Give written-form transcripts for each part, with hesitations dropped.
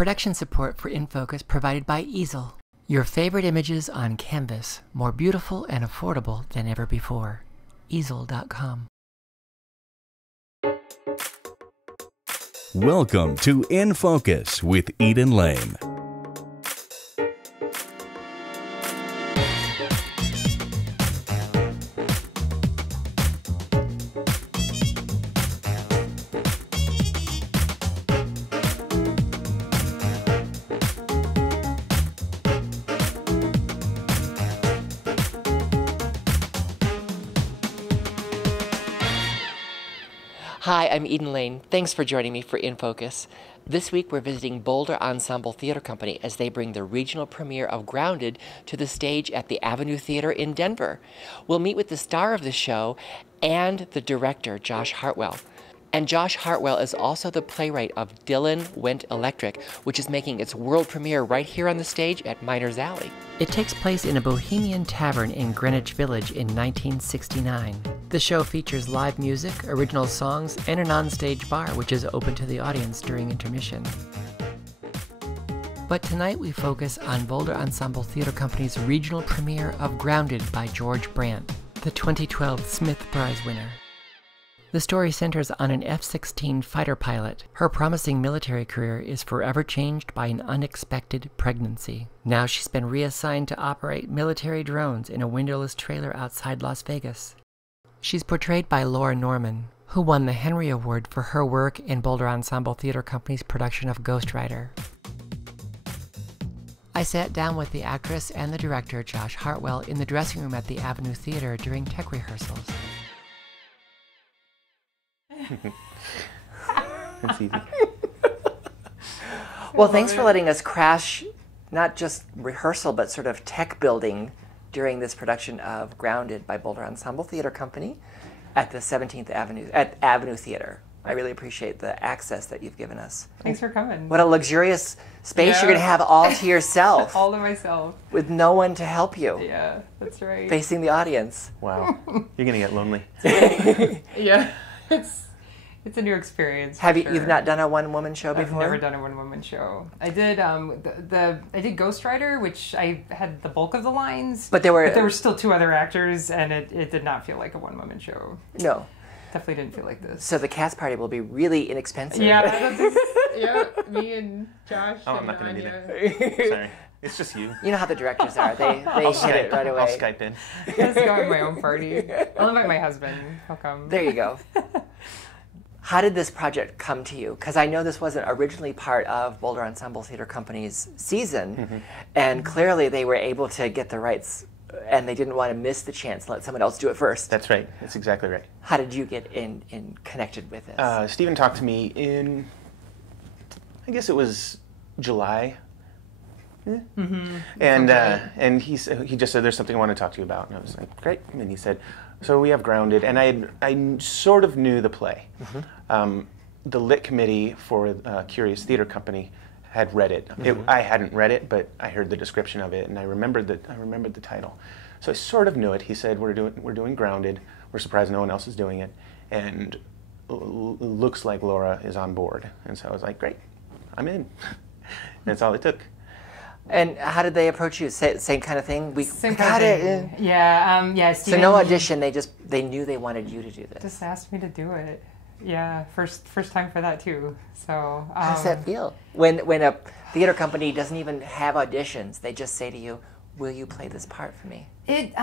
Production support for In Focus provided by Easel. Your favorite images on canvas, more beautiful and affordable than ever before. Easel.com. Welcome to In Focus with Eden Lane. Hi, I'm Eden Lane. Thanks for joining me for In Focus. This week we're visiting Bounder Ensemble Theatre Company as they bring the regional premiere of Grounded to the stage at the Avenue Theatre in Denver. We'll meet with the star of the show and the director, Josh Hartwell. And Josh Hartwell is also the playwright of Dylan Went Electric, which is making its world premiere right here on the stage at Miners Alley. It takes place in a bohemian tavern in Greenwich Village in 1969. The show features live music, original songs, and an onstage bar, which is open to the audience during intermission. But tonight we focus on Bounder Ensemble Theatre Company's regional premiere of Grounded by George Brant, the 2012 Smith Prize winner. The story centers on an F-16 fighter pilot. Her promising military career is forever changed by an unexpected pregnancy. Now she's been reassigned to operate military drones in a windowless trailer outside Las Vegas. She's portrayed by Laura Norman, who won the Henry Award for her work in Bounder Ensemble Theatre Company's production of Ghost Rider. I sat down with the actress and the director, Josh Hartwell, in the dressing room at the Avenue Theatre during tech rehearsals. It's easy. Well, thanks for letting us crash not just rehearsal, but sort of tech building during this production of Grounded by Bounder Ensemble Theatre Company at the 17th Avenue, at Avenue Theatre. I really appreciate the access that you've given us. Thanks for coming. What a luxurious space you're going to have all to yourself. All to myself. With no one to help you. Yeah, that's right. Facing the audience. Wow. You're going to get lonely. Yeah, it's a new experience. You've not done a one-woman show before? I've never done a one-woman show. I did I did Ghost Rider, which I had the bulk of the lines. But there were still two other actors, and it did not feel like a one-woman show. No. Definitely didn't feel like this. So the cast party will be really inexpensive. Yeah, me and Josh. Oh, I'm not going to do that. Sorry. It's just you. You know how the directors are. They hit it right away. I'll Skype in. Let's go at my own party. I'll invite my husband. He'll come. There you go. How did this project come to you? Because I know this wasn't originally part of Bounder Ensemble Theatre Company's season, and clearly they were able to get the rights, and they didn't want to miss the chance to let someone else do it first. That's right. That's exactly right. How did you get in connected with this? Stephen talked to me in, I guess it was July. And he just said, there's something I want to talk to you about. And I was like, great. And he said, so we have Grounded. And I sort of knew the play. The lit committee for Curious Theatre Company had read it. I hadn't read it, but I heard the description of it, and I remembered the title. So I sort of knew it. He said, we're doing Grounded. We're surprised no one else is doing it. And looks like Laura is on board. And so I was like, great, I'm in. That's all it took. And how did they approach you? Same kind of thing? Same kind of thing. Yeah, Stephen, so no audition, they knew they wanted you to do this. Just asked me to do it. Yeah, first time for that too. So how does that feel? When a theater company doesn't even have auditions, they just say to you, will you play this part for me? It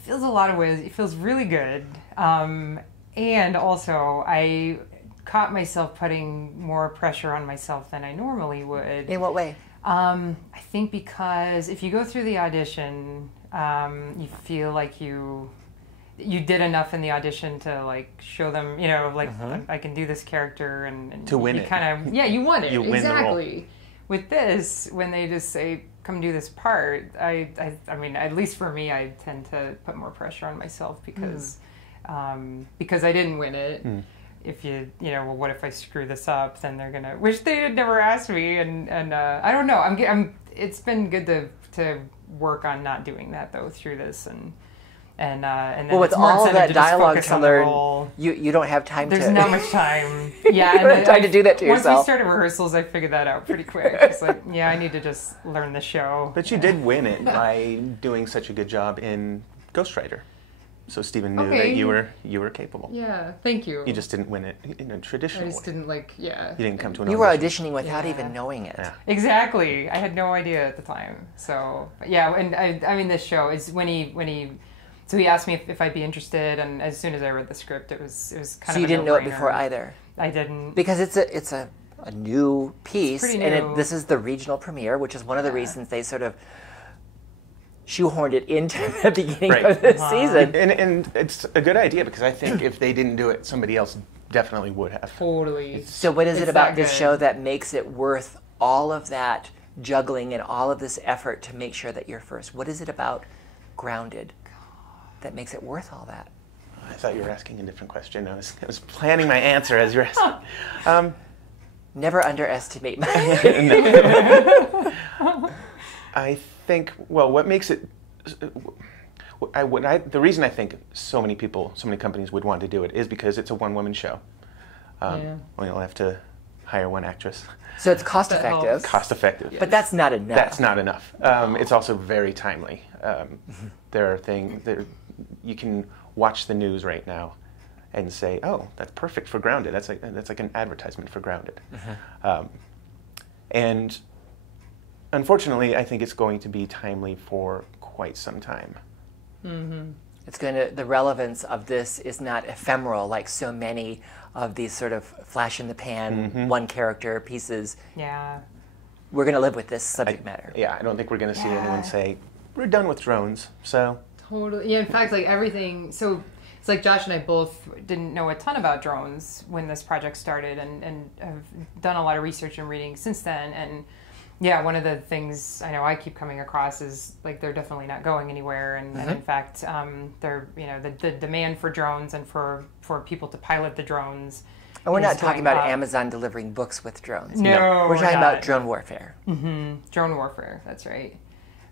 feels a lot of ways. It feels really good. And also I caught myself putting more pressure on myself than I normally would. In what way? I think because if you go through the audition, you feel like you did enough in the audition to like show them, I can do this character and to win you it. Kind of, you won it. You win exactly. the role. With this, when they just say, come do this part, I mean, at least for me, I tend to put more pressure on myself because I didn't win it. If well, what if I screw this up? Then they're gonna wish they had never asked me, and I don't know. It's been good to work on not doing that though through this, and And then Well, with it's more all incentive that to just dialogue focus to on the learn, role. you don't have time There's to... not much time. Yeah, You don't have time to do that to once yourself. we started rehearsals, I figured that out pretty quick. It's like, yeah, I need to just learn the show. But you did win it by doing such a good job in Ghostwriter. So Stephen knew that you were capable. Yeah, thank you. You just didn't win it in a traditional I just way. didn't You didn't come to an You were audition. auditioning without even knowing it. Yeah. Exactly. I had no idea at the time. So yeah, and I mean, this show is when he. So he asked me if I'd be interested, and as soon as I read the script, it was kind of. So you didn't know it before either. I didn't. Because it's a new piece, pretty and new. this is the regional premiere, which is one of the reasons they sort of shoehorned it into the beginning Right. of the season. And it's a good idea because I think if they didn't do it, somebody else definitely would have. Totally. So what is it It's about that this good. show that makes it worth all of that juggling and all of this effort to make sure that you're first? What is it about Grounded that makes it worth all that? I thought you were asking a different question. I was planning my answer as you're asking. Never underestimate my... I think, well, what makes it, the reason I think so many people, so many companies would want to do it is because it's a one-woman show. We only have to hire one actress. So it's cost That effective. helps. Cost effective. But that's not enough. That's not enough. It's also very timely. There are things, you can watch the news right now and say, oh, that's perfect for Grounded. That's like an advertisement for Grounded. And unfortunately, I think it's going to be timely for quite some time. It's going to, the relevance of this is not ephemeral like so many of these sort of flash in the pan, one character pieces. Yeah. We're going to live with this subject matter. Yeah, I don't think we're going to see Yeah. anyone say, we're done with drones, so. Totally. Yeah, in fact, like everything, so it's like Josh and I both didn't know a ton about drones when this project started and have done a lot of research and reading since then. And yeah, one of the things I know I keep coming across is like they're definitely not going anywhere. And in fact, they're, you know, the demand for drones and for people to pilot the drones. And we're is not talking going about up. Amazon delivering books with drones. No, We're talking not. about drone warfare. Drone warfare, that's right.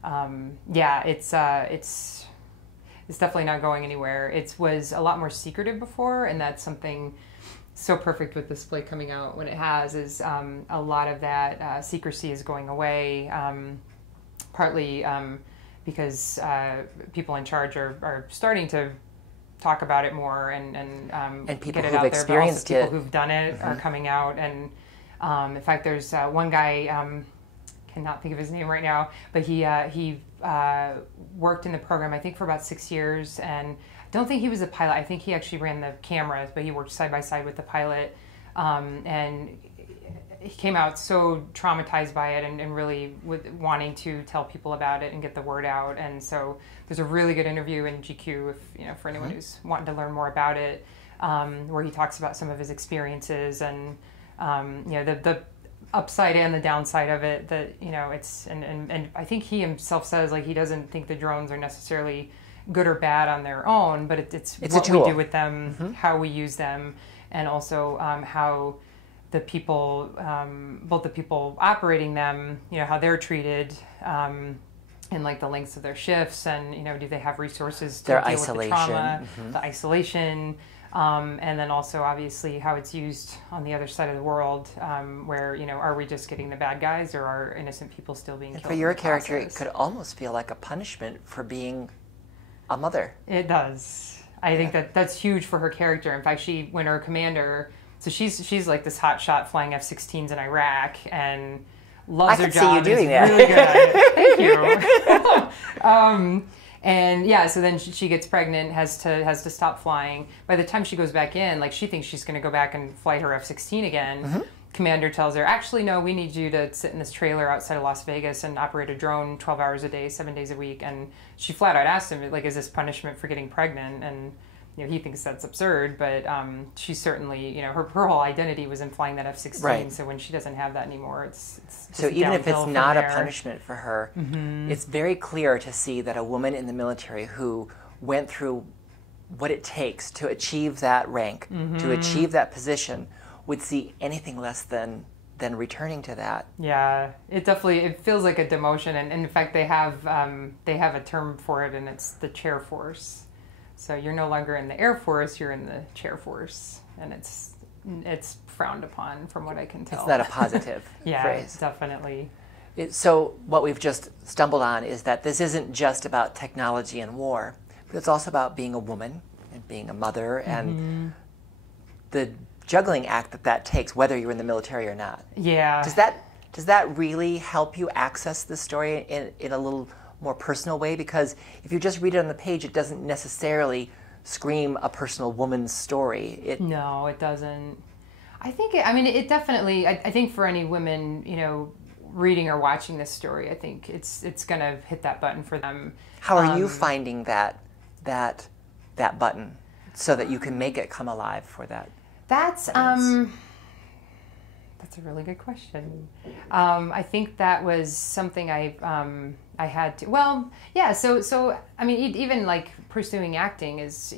Yeah, it's definitely not going anywhere. It was a lot more secretive before, and that's something so perfect with this play coming out when it has, is a lot of that secrecy is going away, partly because people in charge are starting to talk about it more and people get it who've out there, but also experienced people it. who've done it are coming out. And in fact, there's one guy, cannot think of his name right now, but he worked in the program, I think, for about 6 years, and I don't think he was a pilot. I think he actually ran the cameras, but he worked side by side with the pilot, and he came out so traumatized by it and really wanting to tell people about it and get the word out. And so there's a really good interview in GQ, if you know, for anyone who's wanting to learn more about it, where he talks about some of his experiences and you know, the upside and the downside of it. That, you know, it's and I think he himself says, like, he doesn't think the drones are necessarily good or bad on their own, but it's a what tool. we do with them, how we use them, and also how the people, both the people operating them, you know, how they're treated, and like the lengths of their shifts, and, you know, do they have resources to Their deal isolation. with the trauma, the isolation, and then also obviously how it's used on the other side of the world, where, you know, are we just getting the bad guys, or are innocent people still being killed? For in your the character, it process? could almost feel like a punishment for being a mother. It does. I think that's huge for her character. In fact, when her commander, so she's like this hot shot flying F-16s in Iraq and loves I her could see you job. doing is that. really good at it. Thank you. And yeah, so then she gets pregnant, has to stop flying. By the time she goes back in, like, she thinks she's going to go back and fly her F-16 again. Commander tells her, actually, no, we need you to sit in this trailer outside of Las Vegas and operate a drone 12 hours a day, 7 days a week. And she flat out asked him, like, is this punishment for getting pregnant? And, you know, he thinks that's absurd, but she certainly, you know, her whole identity was in flying that F-16. Right. So when she doesn't have that anymore, it's So just even if downhill it's from not a there. punishment for her, it's very clear to see that a woman in the military who went through what it takes to achieve that rank, to achieve that position, would see anything less than returning to that. Yeah, it feels like a demotion, and in fact they have a term for it, and it's the chair force. So you're no longer in the Air Force, you're in the chair force, and it's frowned upon from what I can tell. It's not a positive yeah, phrase. Definitely. So what we've just stumbled on is that this isn't just about technology and war, but it's also about being a woman and being a mother and the juggling act that takes, whether you're in the military or not. Yeah. Does that really help you access the story in a little more personal way? Because if you just read it on the page, it doesn't necessarily scream a personal woman's story. No, it doesn't. I think, it definitely, I think for any women, reading or watching this story, I think it's going to hit that button for them. How are you finding that button so that you can make it come alive for that? That's a really good question. I think that was something I had to. Well, yeah. So even like pursuing acting is,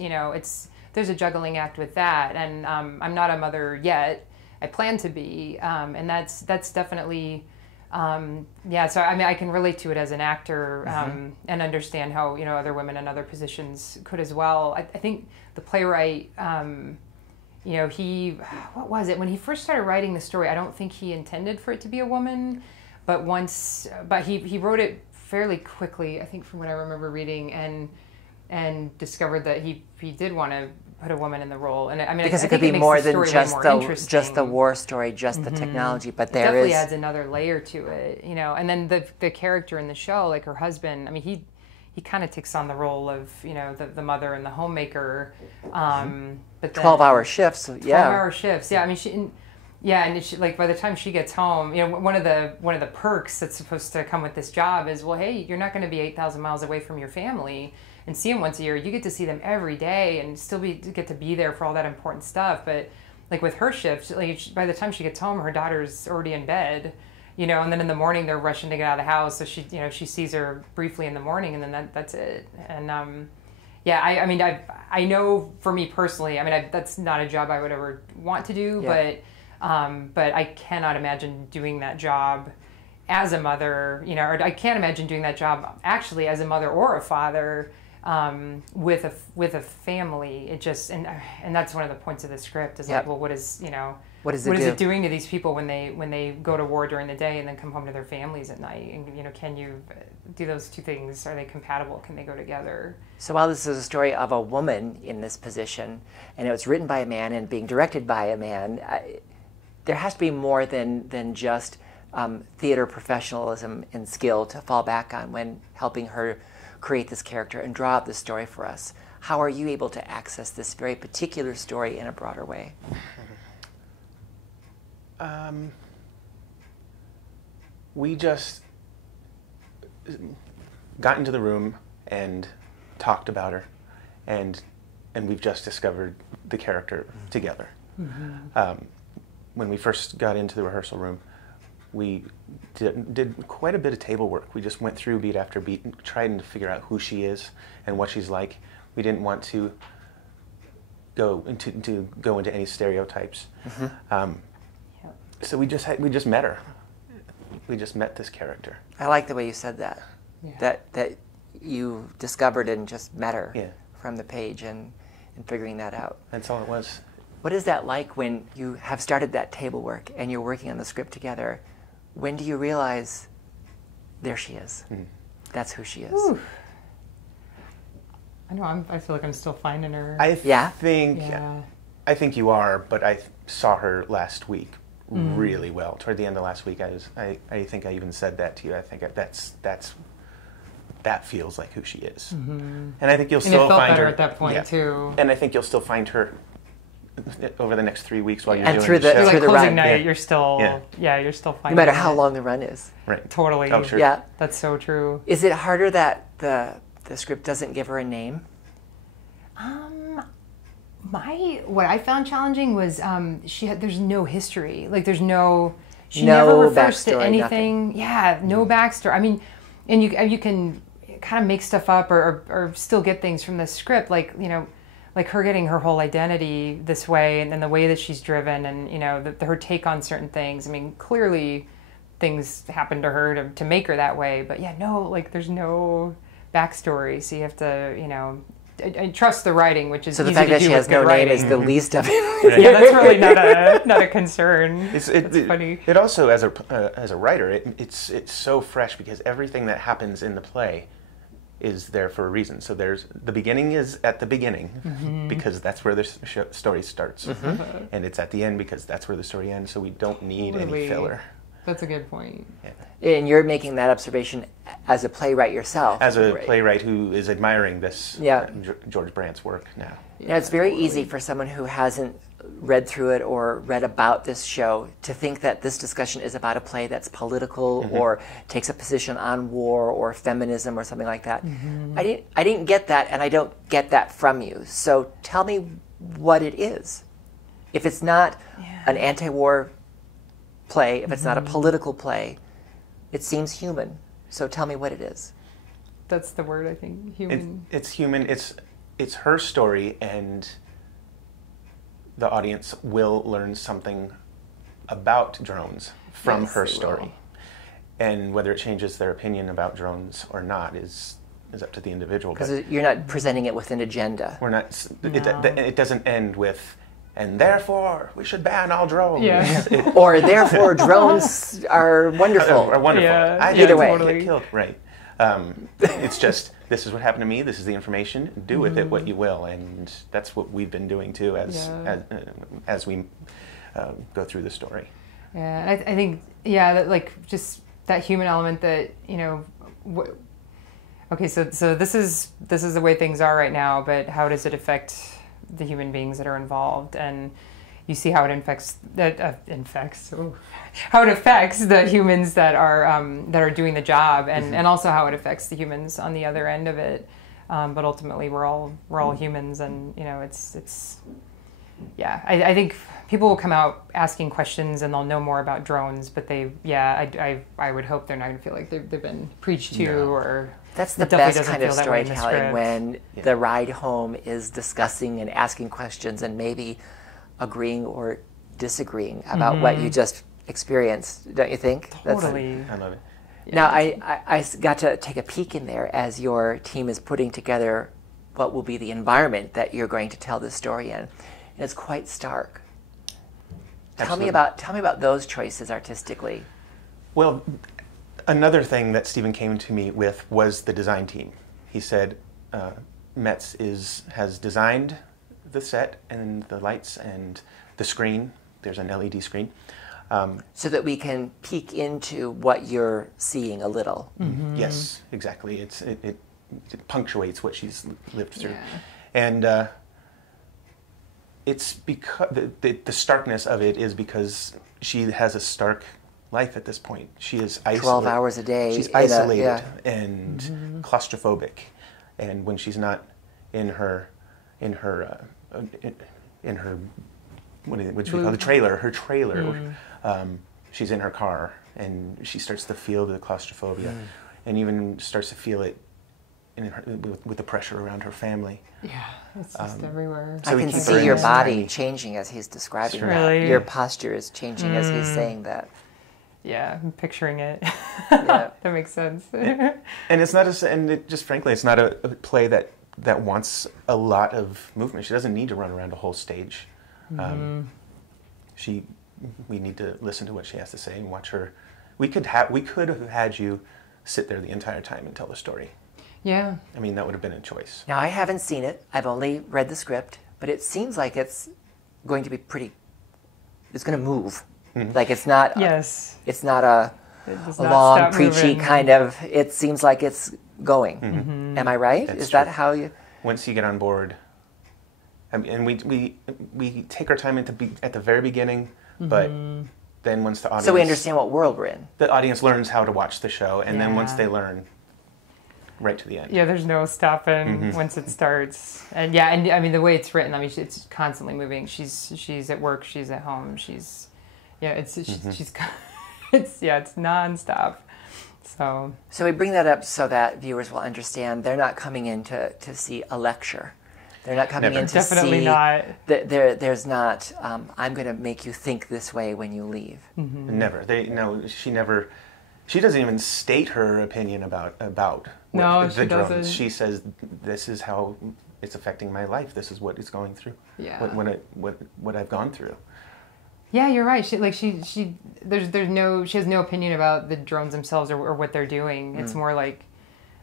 there's a juggling act with that, and I'm not a mother yet. I plan to be, and that's definitely. So I can relate to it as an actor and understand how other women in other positions could as well. I think the playwright, what was it when he first started writing the story? I don't think he intended for it to be a woman, but he wrote it fairly quickly. I think from what I remember reading and discovered that he did want to put a woman in the role, and because I it could think be makes more the than story just the war story, just the technology, but it definitely there is adds another layer to it, And then the character in the show, like her husband, he kind of takes on the role of the mother and the homemaker, but 12-hour shifts. 12-hour shifts. Yeah, she, like by the time she gets home, one of the perks that's supposed to come with this job is, well, hey, you're not going to be 8,000 miles away from your family and see them once a year. You get to see them every day and still get to be there for all that important stuff. But like with her shift, by the time she gets home, her daughter's already in bed, and then in the morning they're rushing to get out of the house. So she sees her briefly in the morning, and then that's it. And I know for me personally, that's not a job I would ever want to do, but I cannot imagine doing that job as a mother, or I can't imagine doing that job actually as a mother or a father with a family. It just and that's one of the points of the script is like, well, what is it doing to these people when they go to war during the day and then come home to their families at night? And can you do those two things? Are they compatible? Can they go together? So while this is a story of a woman in this position, and it was written by a man and being directed by a man, there has to be more than just theater professionalism and skill to fall back on when helping her create this character and draw out this story for us. How are you able to access this very particular story in a broader way? We just got into the room and talked about her, and we've just discovered the character together. When we first got into the rehearsal room, we did quite a bit of table work. We just went through beat after beat and tried to figure out who she is and what she's like. We didn't want to go into any stereotypes. So we just met her. We just met this character. I like the way you said that. Yeah. That you discovered and just met her from the page and figuring that out. That's all it was. What is that like when you have started that table work and you're working on the script together? When do you realize, there she is? That's who she is. Ooh. I know. I feel like I'm still finding her. I think you are, but I saw her last week really well. Toward the end of last week, I think I even said that to you. I think that feels like who she is, and I think you'll still find her at that point too. And I think you'll still find her over the next 3 weeks while you're doing through the show. through the closing run. night, you're still you're still finding. No matter how long the run is. Right. Totally. Oh, sure. Yeah. That's so true. Is it harder that the script doesn't give her a name? What I found challenging was there's no history. Like she No never refers to backstory, anything. nothing. Yeah, no backstory. And you can kind of make stuff up or still get things from the script, like her getting her whole identity this way, and then the way that she's driven, and her take on certain things. Clearly things happened to her to make her that way, but there's no backstory, so you have to I trust the writing, which is So the easy fact to that do she with has no good name writing. is the least of it. Yeah, that's really not a concern. That's funny. It also, as a writer, it's so fresh because everything that happens in the play is there for a reason. So the beginning is at the beginning because that's where the story starts, and it's at the end because that's where the story ends. So we don't need any filler. That's a good point. Yeah. And you're making that observation as a playwright yourself. As a playwright who is admiring this George Brant's work now. Now, it's very easy for someone who hasn't read through it or read about this show to think that this discussion is about a play that's political or takes a position on war or feminism or something like that. I didn't get that, and I don't get that from you. So tell me what it is. If it's not an anti-war play, if it's not a political play, it seems human. So tell me what it is. That's the word, I think. Human. It's human. It's her story, and the audience will learn something about drones from her story. And whether it changes their opinion about drones or not is up to the individual. Because you're not presenting it with an agenda. We're not. It doesn't end with, and therefore we should ban all drones. Yeah. Or therefore drones are wonderful. Are wonderful. Yeah. I Either way. totally get killed. Right. It's just, this is what happened to me. This is the information. Do with it what you will, and that's what we've been doing too as we go through the story. Yeah, I think that, like, just that human element that okay, so this is the way things are right now, but how does it affect the human beings that are involved? And you see how it affects the humans that are doing the job, and also how it affects the humans on the other end of it. But ultimately, we're all humans, and it's I think people will come out asking questions and they'll know more about drones, but I would hope they're not going to feel like they've been preached to or. That's the best kind of storytelling, when the ride home is discussing and asking questions and maybe agreeing or disagreeing about what you just experienced, don't you think? Totally. I love it. Now, I got to take a peek in there as your team is putting together what will be the environment that you're going to tell this story in. And it's quite stark. Tell me about those choices artistically. Well, another thing that Stephen came to me with was the design team. He said, Metz has designed the set and the lights and the screen. There's an LED screen. So that we can peek into what you're seeing a little. Yes, exactly. It punctuates what she's lived through. And it's because the starkness of it is because she has a stark life at this point. She is isolated. 12 hours a day. She's isolated and claustrophobic, and when she's not in her what do we call the trailer? Her trailer. She's in her car, and she starts to feel the claustrophobia, and even starts to feel it with the pressure around her family. Yeah, it's just everywhere. I can see your body changing as he's describing that. Really? Your posture is changing as he's saying that. Yeah, I'm picturing it. Yeah. That makes sense. And it's not frankly, it's not a play that wants a lot of movement. She doesn't need to run around a whole stage. We need to listen to what she has to say and watch her. We could have had you sit there the entire time and tell the story. Yeah. I mean, that would have been a choice. Now, I haven't seen it. I've only read the script, but it seems like it's going to be it's going to move. Like it's not. Yes. It's not a long, preachy kind of. It seems like it's going. Am I right? That's Is that true. how you? Once you get on board, and we take our time at the very beginning, but then once the audience. So we understand what world we're in. The audience learns how to watch the show, and then once they learn, right to the end. Yeah, there's no stopping once it starts. And I mean the way it's written, I mean it's constantly moving. She's at work, she's at home, she's it's nonstop. So we bring that up so that viewers will understand they're not coming in to see a lecture. They're not coming in to Definitely see. not. There's not. I'm going to make you think this way when you leave. Never. She doesn't even state her opinion about No, the she drones. doesn't. She says this is how it's affecting my life. This is what it's going through. Yeah. What I've gone through. Yeah, you're right. She has no opinion about the drones themselves or what they're doing. It's more like,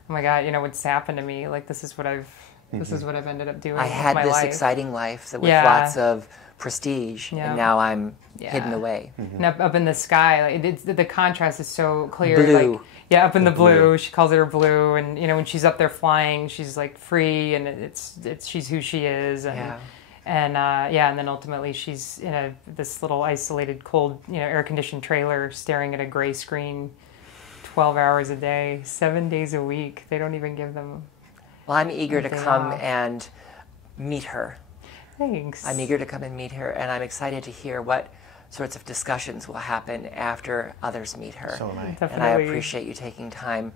oh my God, what's happened to me? Like this is what I've ended up doing. I had with my this life. exciting life with lots of prestige, and now I'm hidden away. And up in the sky, like, the contrast is so clear. Blue. Like, yeah, up in the blue. She calls it her blue, and when she's up there flying, she's like free, and she's who she is, and and then ultimately she's in this little isolated, cold, air-conditioned trailer, staring at a gray screen, 12 hours a day, 7 days a week. They don't even give them. Well, I'm eager to come and meet her. Thanks. I'm eager to come and meet her, and I'm excited to hear what sorts of discussions will happen after others meet her. So am I. Definitely. And I appreciate you taking time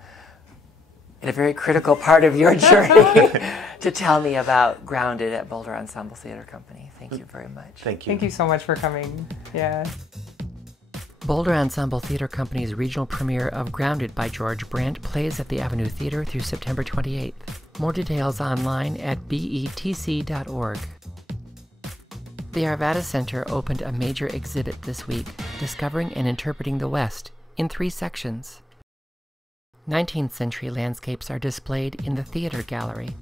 in a very critical part of your journey to tell me about Grounded at Boulder Ensemble Theatre Company. Thank you very much. Thank you. Thank you so much for coming. Yeah. Boulder Ensemble Theatre Company's regional premiere of Grounded by George Brant plays at the Avenue Theatre through September 28th. More details online at betc.org. The Arvada Center opened a major exhibit this week, Discovering and Interpreting the West, in 3 sections. 19th century landscapes are displayed in the theater gallery.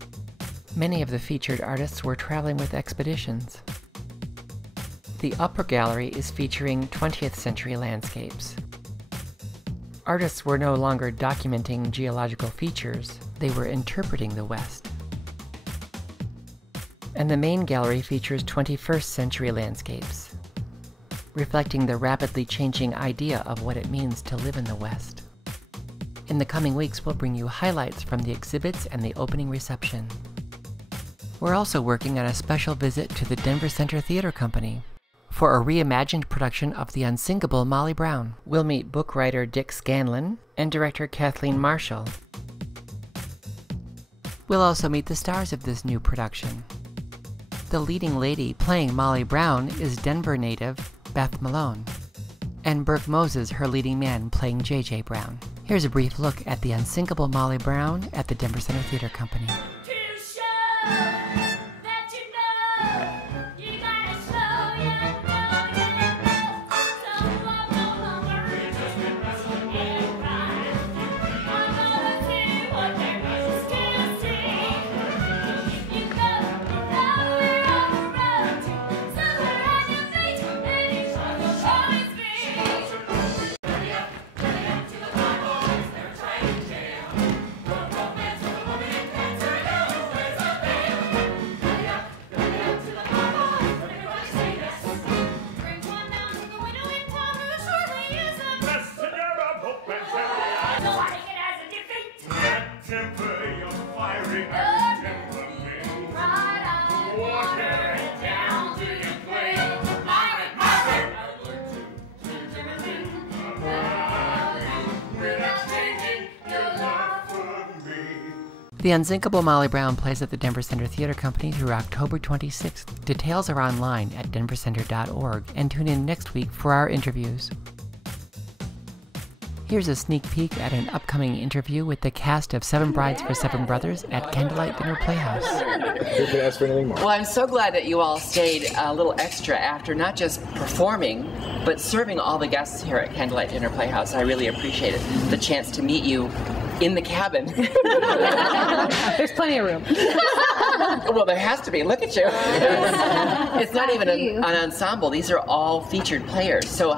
Many of the featured artists were traveling with expeditions. The upper gallery is featuring 20th century landscapes. Artists were no longer documenting geological features, they were interpreting the West. And the main gallery features 21st century landscapes, reflecting the rapidly changing idea of what it means to live in the West. In the coming weeks, we'll bring you highlights from the exhibits and the opening reception. We're also working on a special visit to the Denver Center Theatre Company for a reimagined production of The Unsinkable Molly Brown. We'll meet book writer Dick Scanlon and director Kathleen Marshall. We'll also meet the stars of this new production. The leading lady playing Molly Brown is Denver native Beth Malone, and Burke Moses, her leading man, playing J.J. Brown. Here's a brief look at The Unsinkable Molly Brown at the Denver Center Theatre Company. The Unsinkable Molly Brown plays at the Denver Center Theatre Company through October 26th. Details are online at denvercenter.org, and tune in next week for our interviews. Here's a sneak peek at an upcoming interview with the cast of 7 Brides for 7 Brothers at Candlelight Dinner Playhouse. Who could ask for anything more? Well, I'm so glad that you all stayed a little extra after not just performing, but serving all the guests here at Candlelight Dinner Playhouse. I really appreciate it. The chance to meet you in the cabin. There's plenty of room. Well, there has to be. Look at you. It's not even an ensemble. These are all featured players. So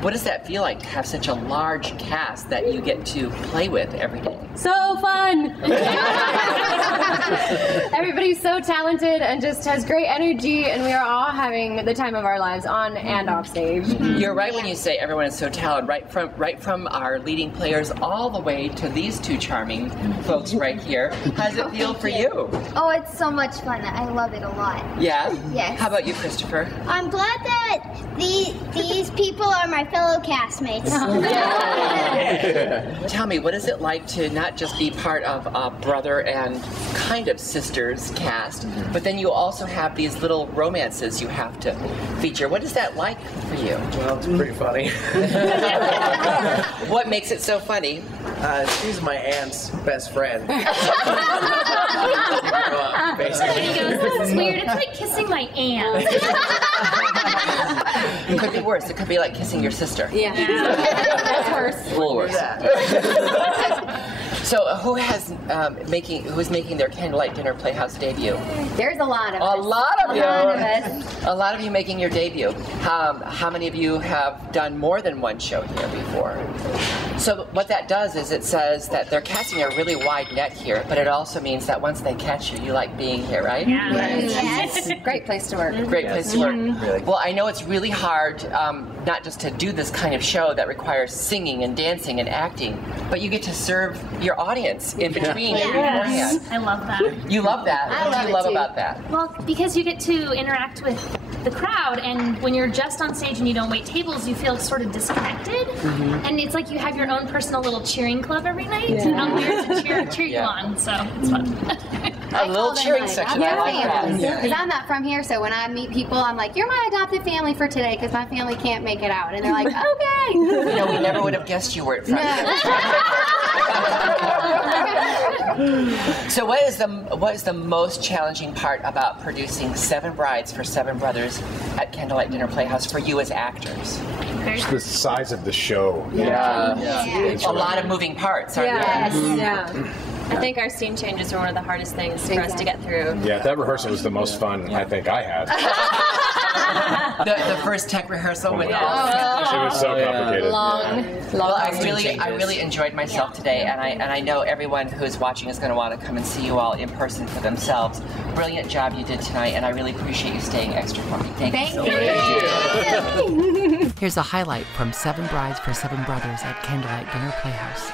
what does that feel like to have such a large cast that you get to play with every day? So fun! Everybody's so talented and just has great energy, and we are all having the time of our lives on and off stage. You're right when you say everyone is so talented, right from our leading players all the way to these 2 charming folks right here. How does it feel for you? Oh, it's so much fun. I love it a lot. Yeah? Yes. How about you, Christopher? I'm glad that what? These people are my fellow castmates. Tell me, what is it like to not just be part of a brother and kind of sisters cast, but then you also have these little romances you have to feature? What is that like for you? Well, it's pretty funny. What makes it so funny? She's my aunt's best friend. And he goes, this is weird. It's like kissing my aunt. It could be worse. It could be like kissing your sister. Yeah. That's worse. A little worse. So, who's making their Candlelight Dinner Playhouse debut? There's a lot of A us. lot of you. us. A lot of you making your debut. How many of you have done more than one show here before? So what that does is it says that they're casting a really wide net here, but it also means that once they catch you, you like being here, right? Yeah. Yes. Great place to work. Great place to work. Well, I know it's really hard, not just to do this kind of show that requires singing and dancing and acting, but you get to serve your audience in between. Yes. I love that. You love that. I What do love you it love too. about that? Well, because you get to interact with the crowd, and when you're just on stage and you don't wait tables, you feel sort of disconnected. And it's like you have your own personal little cheering club every night out there to cheer you on. So it's fun. A little cheering section. I like that. Because I'm not from here, so when I meet people, I'm like, you're my adopted family for today, because my family can't make it out. And they're like, okay. You know, we never would have guessed you were from here. So what is the most challenging part about producing 7 Brides for 7 Brothers at Candlelight Dinner Playhouse for you as actors? Just the size of the show. A lot of moving parts, aren't there? Yeah. I think our scene changes were one of the hardest things for us to get through. Yeah, that rehearsal was the most fun I think I had. The first tech rehearsal with all. It was so complicated. Well, I really enjoyed myself today, and I know everyone who is watching is going to want to come and see you all in person for themselves. Brilliant job you did tonight, and I really appreciate you staying extra for me. Thank you so much. Here's a highlight from 7 Brides for 7 Brothers at Candlelight Dinner Playhouse.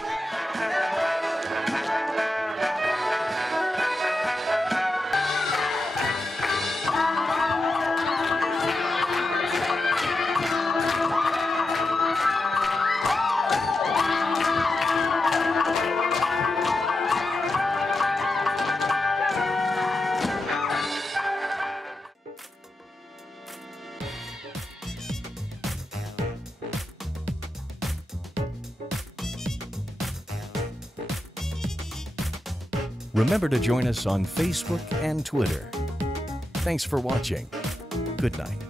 Remember to join us on Facebook and Twitter. Thanks for watching. Good night.